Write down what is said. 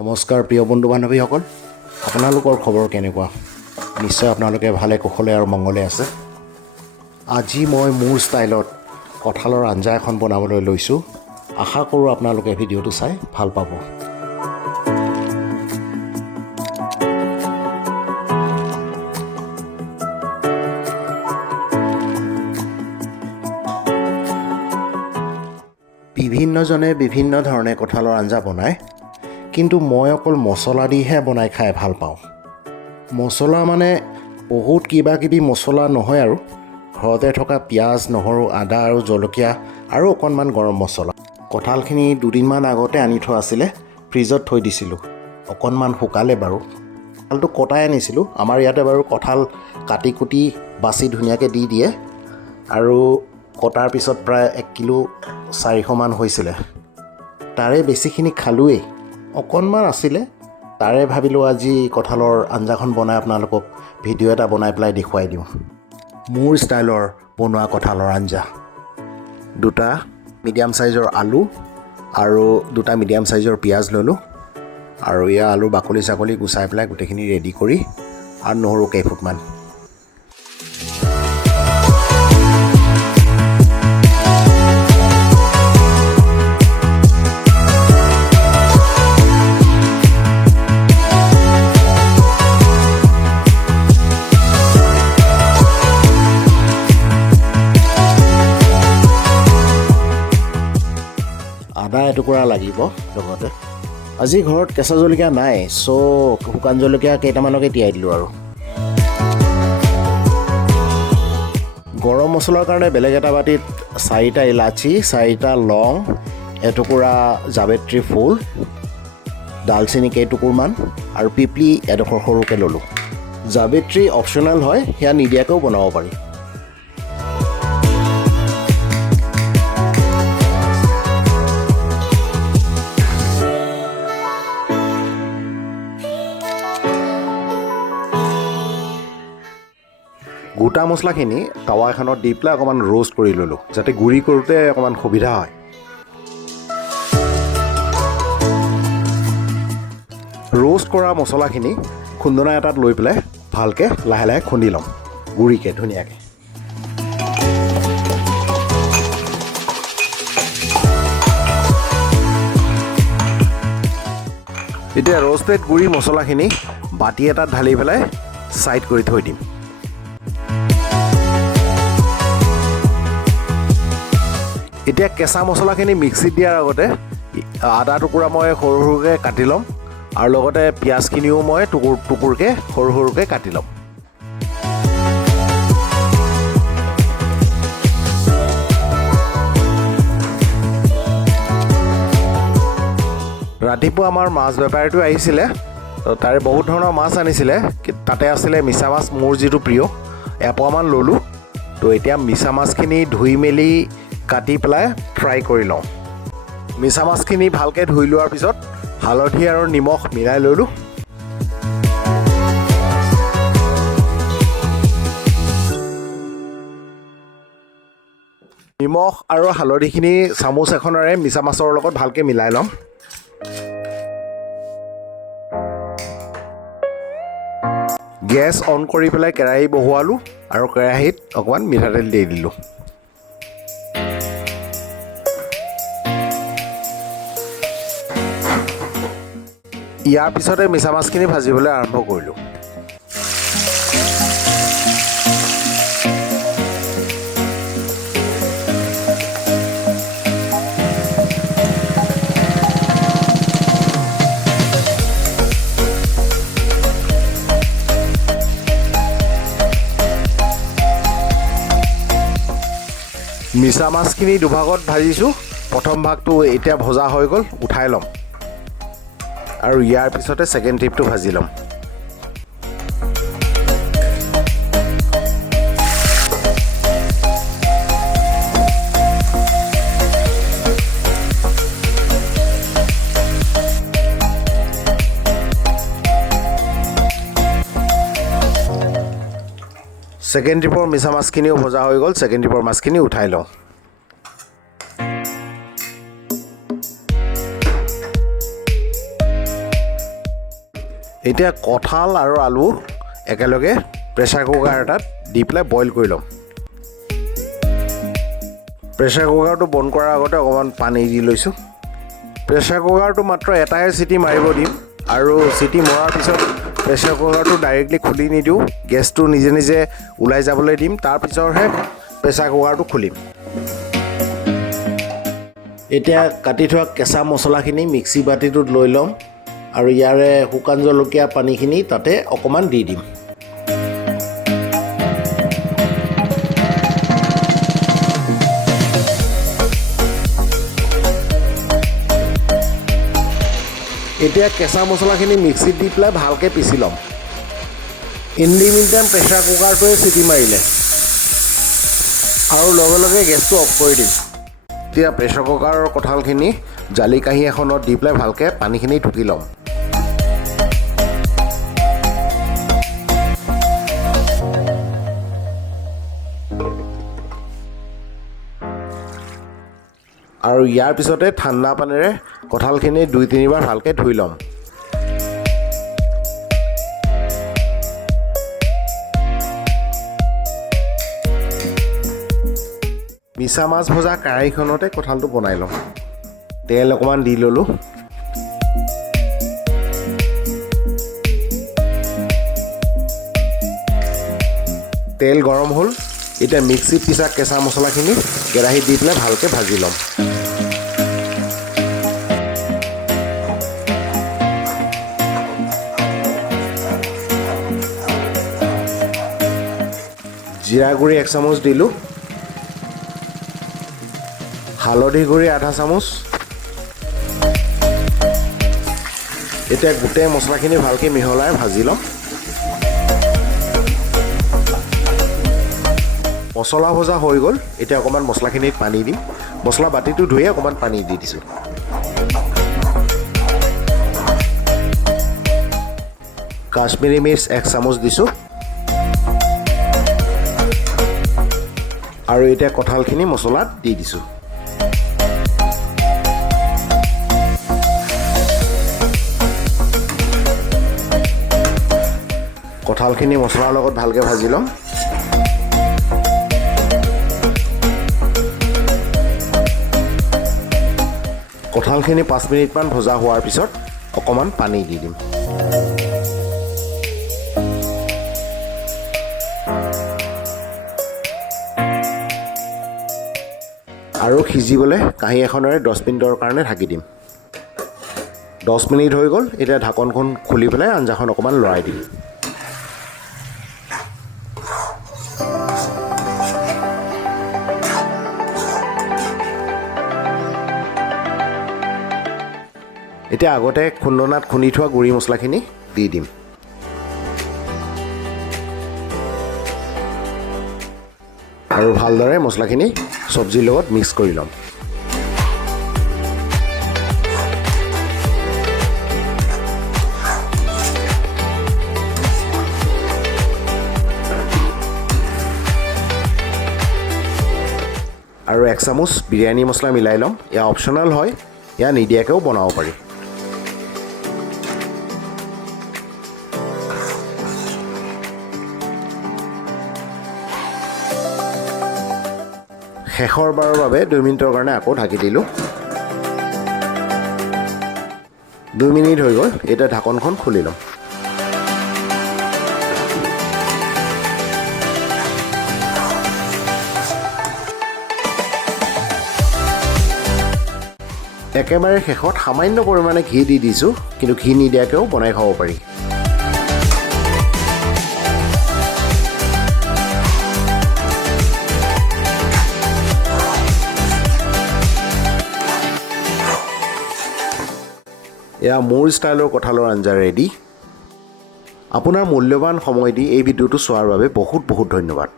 নমস্কাৰ প্ৰিয় বন্ধু বান্ধৱীসকল, আপোনালোকৰ খবৰ কেনেকুৱা? নিশ্চয় আপোনালোকে ভালে কুশলে আৰু মংগলে আছে। আজি মই মোৰ ষ্টাইলত কঁঠালৰ আঞ্জা এখন বনাবলৈ লৈছোঁ। আশা কৰোঁ আপোনালোকে ভিডিঅ'টো চাই ভাল পাব। বিভিন্নজনে বিভিন্ন ধৰণে কঁঠালৰ আঞ্জা বনায়, কিন্তু মই অকল মছলা দিহে বনাই খাই ভাল পাওঁ। মছলা মানে বহুত কিবা কিবি মছলা নহয় আৰু ঘৰতে থকা পিঁয়াজ, নহৰু, আদা আৰু জলকীয়া আৰু অকণমান গৰম মছলা। কঁঠালখিনি দুদিনমান আগতে আনি থোৱা আছিলে, ফ্ৰিজত থৈ দিছিলোঁ। অকণমান শুকালে বাৰু। কঁঠালটো কটাই আনিছিলোঁ। আমাৰ ইয়াতে বাৰু কঁঠাল কাটি কুটি বাছি ধুনীয়াকৈ দি দিয়ে, আৰু কটাৰ পিছত প্ৰায় 1 কিলো 400 মান হৈছিলে। তাৰে বেছিখিনি খালোৱেই, অকণমান আছিলে। তাৰে ভাবিলোঁ আজি কঁঠালৰ আঞ্জাখন বনাই আপোনালোকক ভিডিঅ' এটা বনাই পেলাই দেখুৱাই দিওঁ। মোৰ ষ্টাইলৰ বনোৱা কঁঠালৰ আঞ্জা। 2টা মিডিয়াম চাইজৰ আলু আৰু 2টা মিডিয়াম চাইজৰ পিঁয়াজ ল'লোঁ, আৰু ইয়াৰ আলুৰ বাকলি চাকলি গুচাই পেলাই গোটেইখিনি ৰেডি কৰি, আৰু নহৰু কেইফুটমান। আদা এটুকুৰা লাগিব লগতে। আজি ঘৰত কেঁচা জলকীয়া নাই, শুকান জলকীয়া কেইটামানকে তিয়াই দিলোঁ। আৰু গৰম মছলাৰ কাৰণে বেলেগ এটা বাটিত 4টা ইলাচি, 4টা লং, এটুকুৰা জাৱেত্ৰী ফুল, ডালচেনি কেইটুকুৰমান, আৰু পিপলি এডোখৰ সৰুকৈ ল'লোঁ। জাৱেত্ৰী অপশ্যনেল হয়, সেয়া নিদিয়াকৈও বনাব পাৰি। গোটা মছলাখিনি টাৱা এখনত দি পেলাই অকণমান ৰোষ্ট কৰি ল'লোঁ, যাতে গুড়ি কৰোঁতে অকণমান সুবিধা হয়। ৰোষ্ট কৰা মছলাখিনি খুন্দনা এটাত লৈ পেলাই ভালকৈ লাহে লাহে খুন্দি ল'ম, গুড়িকৈ ধুনীয়াকৈ। এতিয়া ৰোষ্টেড গুড়ি মছলাখিনি বাতি এটাত ঢালি পেলাই ছাইড কৰি থৈ দিম। এতিয়া কেঁচা মছলাখিনি মিক্সিত দিয়াৰ আগতে আদা টুকুৰা মই সৰু সৰুকৈ কাটি ল'ম, আৰু লগতে পিঁয়াজখিনিও মই টুকুৰকৈ সৰু সৰুকৈ কাটি ল'ম। ৰাতিপুৱা আমাৰ মাছ বেপাৰীটো আহিছিলে, তাৰে বহুত ধৰণৰ মাছ আনিছিলে। তাতে আছিলে মিছা মাছ, মোৰ যিটো প্ৰিয়, এপোৱামান ল'লোঁ। তো এতিয়া মিছা মাছখিনি ধুই মেলি কাটি পেলাই ফ্ৰাই কৰি লওঁ। মিছা মাছখিনি ভালকৈ ধুই লোৱাৰ পিছত হালধি আৰু নিমখ মিলাই ল'লোঁ। নিমখ আৰু হালধিখিনি চামুচ এখনেৰে মিছা মাছৰ লগত ভালকৈ মিলাই ল'ম। গেছ অন কৰি পেলাই কেৰাহী বহুৱালোঁ, আৰু কেৰাহীত অকণমান মিঠাতেল দি দিলোঁ। ইয়াৰ পিছতে মিছা মাছখিনি ভাজিবলৈ আৰম্ভ কৰিলোঁ। মিছা মাছখিনি দুভাগত ভাজিছোঁ। প্ৰথম ভাগটো এতিয়া ভজা হৈ গ'ল, উঠাই ল'ম, আৰু ইয়াৰ পিছতে ছেকেণ্ড ট্ৰিপটো ভাজি ল'ম। ছেকেণ্ড ট্ৰিপৰ মিছা মাছখিনিও ভজা হৈ গ'ল। ছেকেণ্ড ট্ৰিপৰ মাছখিনি উঠাই লওঁ। এতিয়া কঁঠাল আৰু আলু একেলগে প্ৰেছাৰ কুকাৰ এটাত দি পেলাই বইল কৰি ল'ম। প্ৰেছাৰ কুকাৰটো বন্ধ কৰাৰ আগতে অকণমান পানী দি লৈছোঁ। প্ৰেছাৰ কুকাৰটো মাত্ৰ এটাই চিটি মাৰিব দিম আৰু চিটি মৰাৰ পিছত প্ৰেছাৰ কুকাৰটো ডাইৰেক্টলি খুলি নিদিওঁ, গেছটো নিজে নিজে ওলাই যাবলৈ দিম, তাৰপিছতহে প্ৰেছাৰ কুকাৰটো খুলিম। এতিয়া কাটি থোৱা কেঁচা মছলাখিনি মিক্সি বাতিটোত লৈ ল'ম আৰু ইয়াৰে শুকান জলকীয়া পানীখিনি তাতে অকণমান দি দিম। এতিয়া কেঁচা মছলাখিনি মিক্সিত দি পেলাই ভালকৈ পিচি ল'ম। In the meantime pressure কুকাৰটোৱে চিটি মাৰিলে আৰু লগে লগে গেছটো অফ কৰি দিম। এতিয়া প্ৰেছাৰ কুকাৰৰ কঁঠালখিনি জালি কাঁহী এখনত দি পেলাই ভালকৈ পানীখিনি টুকি ল'ম। আৰু ইয়াৰ পিছতে ঠাণ্ডা পানীৰে কঁঠালখিনি 2-3 বাৰ ভালকৈ ধুই ল'ম। মিছা মাছ ভজা কেৰাহীখনতে কঁঠালটো বনাই ল'ম। তেল অকণমান দি ল'লোঁ। তেল গৰম হ'ল। এতিয়া মিক্সিত পিছা কেঁচা মছলাখিনি কেৰাহীত দি পেলাই ভালকৈ ভাজি ল'ম। জিৰা গুড়ি 1 চামুচ দিলোঁ, হালধি গুড়ি আধা চামুচ। এতিয়া গোটেই মছলাখিনি ভালকৈ মিহলাই ভাজি ল'ম। মছলা ভজা হৈ গ'ল। এতিয়া অকণমান মছলাখিনিত পানী দিম। মছলা বাতিটো ধুয়ে অকণমান পানী দি দিছোঁ। কাশ্মীৰী মিৰ্চ 1 চামুচ দিছোঁ আৰু এতিয়া কঁঠালখিনি মছলাত দি দিছোঁ। কঁঠালখিনি মছলাৰ লগত ভালকৈ ভাজি ল'ম। কঁঠালখিনি 5 মিনিটমান ভজা হোৱাৰ পিছত অকণমান পানী দি দিম। আৰু সিজিবলৈ কাঁহী এখনেৰে 10 মিনিটৰ কাৰণে ঢাকি দিম। 10 মিনিট হৈ গ'ল। এতিয়া ঢাকনখন খুলি পেলাই আঞ্জাখন অকণমান লৰাই দিম। এতিয়া আগতে খুন্দনাত খুন্দি থোৱা গুড়ি মছলাখিনি দি দিম। আৰু ভালদৰে মছলাখিনি চব্জিৰ লগত মিক্স কৰি ল'ম। আৰু 1 চামুচ বিৰিয়ানী মছলা মিলাই ল'ম। এয়া অপশ্যনেল হয়, এয়া নিদিয়াকৈও বনাব পাৰি। শেষৰ বাৰৰ বাবে 2 মিনিটৰ কাৰণে আকৌ ঢাকি দিলোঁ। 2 মিনিট হৈ গ'ল। এতিয়া ঢাকনখন খুলি ল'ম। একেবাৰে শেষত সামান্য পৰিমাণে ঘি দি দিছোঁ, কিন্তু ঘি নিদিয়াকৈও বনাই খাব পাৰি। এয়া মোৰ ষ্টাইলৰ কঁঠালৰ আঞ্জা ৰেডি। আপোনাৰ মূল্যৱান সময় দি এই ভিডিঅ'টো চোৱাৰ বাবে বহুত বহুত ধন্যবাদ।